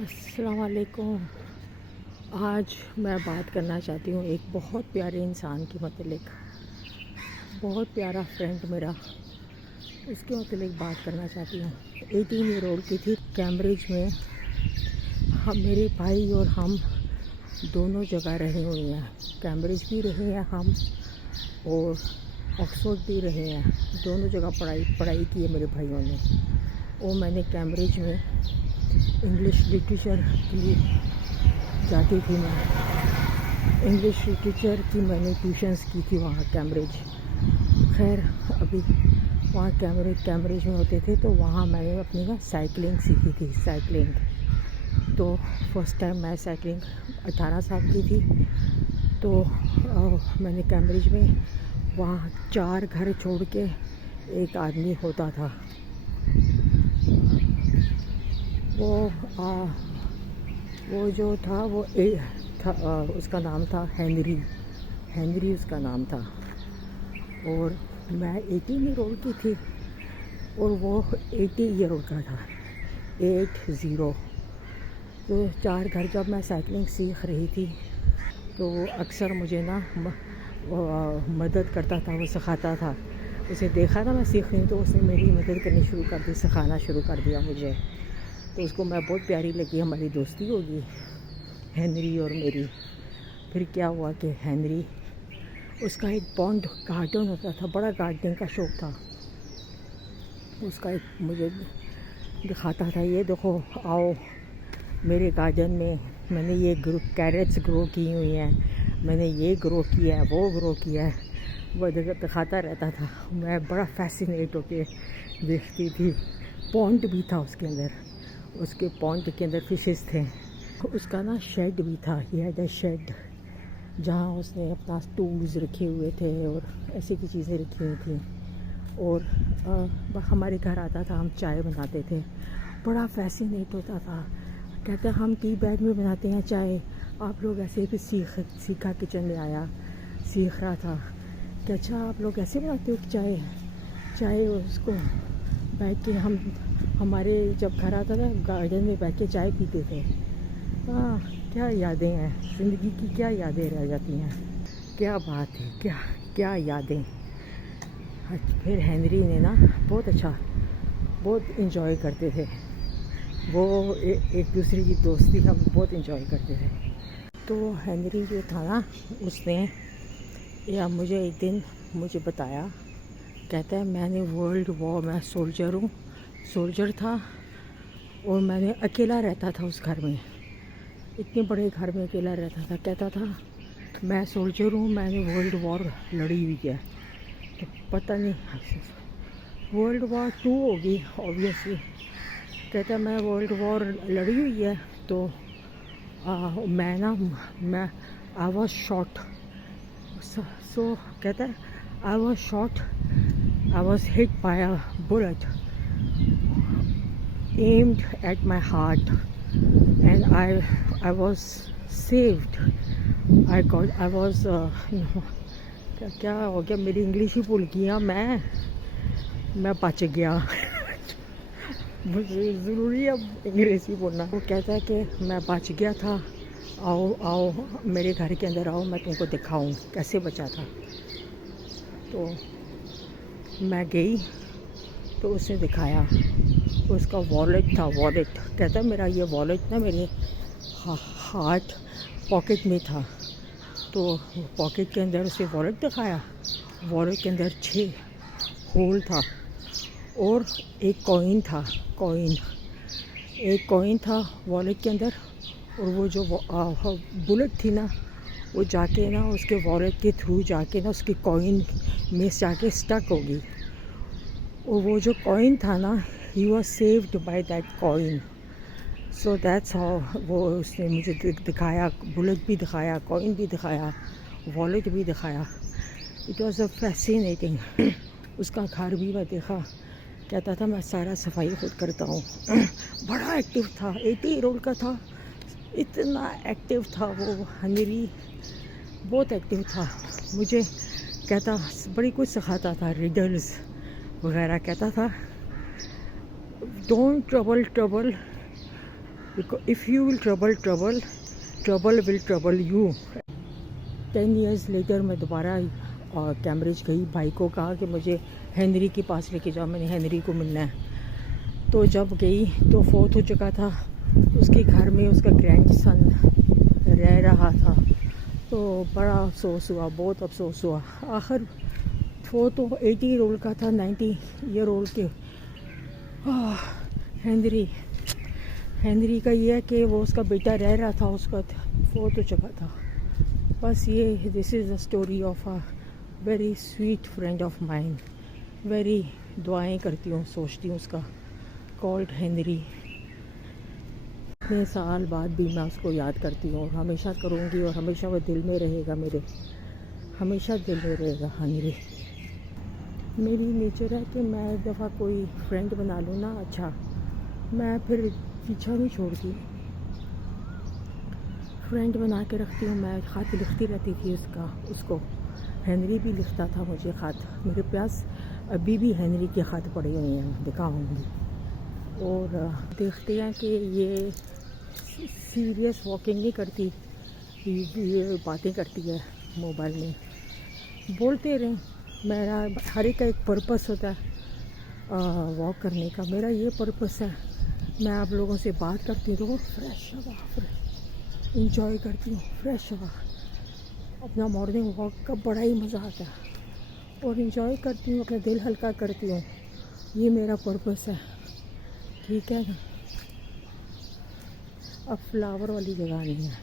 अस्सलाम वालेकुम। आज मैं बात करना चाहती हूँ एक बहुत प्यारे इंसान के मतलब, बहुत प्यारा फ्रेंड मेरा, उसके मतलब बात करना चाहती हूँ। 18 ईयर ओल्ड की थी। कैम्ब्रिज में हम, मेरे भाई और हम दोनों जगह रहे हुए हैं। कैम्ब्रिज भी रहे हैं हम और ऑक्सफोर्ड भी रहे हैं। दोनों जगह पढ़ाई की है मेरे भाइयों ने। और मैंने कैम्ब्रिज में इंग्लिश लिटरेचर के लिए जाती थी। मैं इंग्लिश लिटरेचर की मैंने ट्यूशन्स की थी वहाँ कैम्ब्रिज। खैर अभी वहाँ कैम्ब्रिज में होते थे, तो वहाँ मैंने अपनी ना साइकिलिंग सीखी थी। साइकिलिंग तो फर्स्ट टाइम मैं साइकिलिंग 18 साल की थी। तो मैंने कैम्ब्रिज में वहाँ 4 घर छोड़ के एक आदमी होता था। वो जो था वो उसका नाम था हेनरी उसका नाम था। और मैं 18 ईयर ओल्ड की थी और वो 80 ईयर ओल्ड का था, 80। तो 4 घर जब मैं साइकिलिंग सीख रही थी तो वो अक्सर मुझे ना मदद करता था, वो सिखाता था। उसे देखा ना मैं सीख रही हूँ तो उसने मेरी मदद करनी शुरू कर दी, सिखाना शुरू कर दिया मुझे। तो उसको मैं बहुत प्यारी लगी, हमारी दोस्ती होगी हेनरी और मेरी। फिर क्या हुआ कि हेनरी, उसका एक पॉन्ड गार्डन होता था, बड़ा गार्डनिंग का शौक़ था उसका। एक मुझे दिखाता था, ये देखो आओ मेरे गार्डन में मैंने ये कैरेट्स ग्रो की हुई हैं, मैंने ये ग्रो किया है, वो ग्रो किया है। वो दिखाता रहता था। मैं बड़ा फैसिनेट होके देखती थी। पॉन्ड भी था उसके अंदर, उसके पॉन्ड के अंदर फिशेस थे। उसका ना शेड भी था, ये हैड अ शेड, जहाँ उसने अपना टूल्स रखे हुए थे और ऐसी की चीज़ें रखी हुई थी। और हमारे घर आता था, हम चाय बनाते थे। बड़ा फैसिनेट होता था। कहता हम टी बैग में बनाते हैं चाय, आप लोग ऐसे भी सीखा किचन में आया, सीख रहा था कि अच्छा आप लोग ऐसे बनाते हो चाय उसको बैठ के हम हमारे जब घर आता था गार्डन में बैठ के चाय पीते थे। क्या यादें हैं ज़िंदगी की, क्या यादें रह जाती हैं। क्या बात है, क्या यादें। फिर हेनरी ने ना बहुत इंजॉय करते थे वो। एक दूसरे की दोस्ती हम बहुत इंजॉय करते थे। तो हेनरी जो था ना, उसने मुझे एक दिन बताया, कहता है मैंने वर्ल्ड वॉर में सोल्जर था और मैंने अकेला रहता था उस घर में, इतने बड़े घर में अकेला रहता था। कहता था मैं सोल्जर हूँ, मैंने वर्ल्ड वॉर लड़ी हुई है। तो पता नहीं वर्ल्ड वॉर 2 होगी ऑब्वियसली। कहता मैं वर्ल्ड वॉर लड़ी हुई है। तो मैं आई वॉज शॉट। सो कहता है I was hit by a bullet aimed at my heart and I was saved. I was क्या हो गया, मेरी इंग्लिश ही भूल गया, मैं बच गया। मुझे ज़रूरी है अब अंग्रेज़ी बोलना। वो कहता है कि मैं बच गया था, आओ मेरे घर के अंदर आओ, मैं तुमको दिखाऊं कैसे बचा था। तो मैं गई तो उसने दिखाया, उसका वॉलेट था। कहता है मेरा ये वॉलेट ना मेरे हार्ट पॉकेट में था। तो पॉकेट के अंदर उसे वॉलेट दिखाया। वॉलेट के अंदर 6 होल था और एक कॉइन था वॉलेट के अंदर। और वो जो बुलेट थी ना, वो जाके ना उसके वॉलेट के थ्रू जाके ना उसके कॉइन में जाके स्टक होगी। और वो जो कॉइन था ना, he was saved by that coin. So that's how वो उसने मुझे दिखाया, बुलेट भी दिखाया, कॉइन भी दिखाया, वॉलेट भी दिखाया। It was a fascinating. उसका घर भी मैं देखा। कहता था मैं सारा सफाई खुद करता हूँ। बड़ा एक्टिव था, 80 ईयर ओल्ड का था, इतना एक्टिव था वो हेनरी, बहुत एक्टिव था। मुझे कहता बड़ी कुछ सिखाता था, रिडल्स वगैरह। कहता था don't trouble if you will trouble trouble, trouble will trouble you. 10 years later मैं दोबारा कैम्ब्रिज गई। भाई को कहा कि मुझे हेनरी के पास लेके जाओ, मैंने हेनरी को मिलना है। तो जब गई तो फोर्थ हो चुका था। उसके घर में उसका ग्रैंडसन रह रहा था। तो बड़ा अफसोस हुआ, बहुत अफसोस हुआ। आखिर वो तो 80 ईयर ओल्ड का था, 90 ईयर ओल्ड के। हेनरी का ये है कि वो उसका बेटा रह रहा था, उसका फोर्थ हो चुका था। बस ये this is the story of a very sweet friend of mine. Very दुआएं करती हूँ, सोचती हूँ उसका, कॉल्ड हेनरी। इतने साल बाद भी मैं उसको याद करती हूँ और हमेशा करूँगी, और हमेशा वो दिल में रहेगा मेरे, हमेशा दिल में रहेगा हेनरी। मेरी नेचर है कि मैं एक दफ़ा कोई फ्रेंड बना लूँ ना, अच्छा, मैं फिर पीछा नहीं छोड़ती, फ्रेंड बना के रखती हूँ। मैं ख़त लिखती रहती थी उसको। हेनरी भी लिखता था मुझे ख़त। मेरे पास अभी भी हेनरी के ख़त पड़े हुए हैं, दिखाऊंगी। और देखते हैं कि ये सीरियस वॉकिंग नहीं करती, ये बातें करती है मोबाइल में। बोलते रहें, मेरा हर एक का एक पर्पस होता है वॉक करने का। मेरा ये पर्पस है, मैं आप लोगों से बात करती हूँ, फ्रेश हवा, इंजॉय करती हूँ फ्रेश हवा। अपना मॉर्निंग वॉक का बड़ा ही मज़ा आता है और इंजॉय करती हूँ, अपना दिल हल्का करती हूँ। ये मेरा पर्पस है, ठीक है ना। अब फ्लावर वाली जगह नहीं है।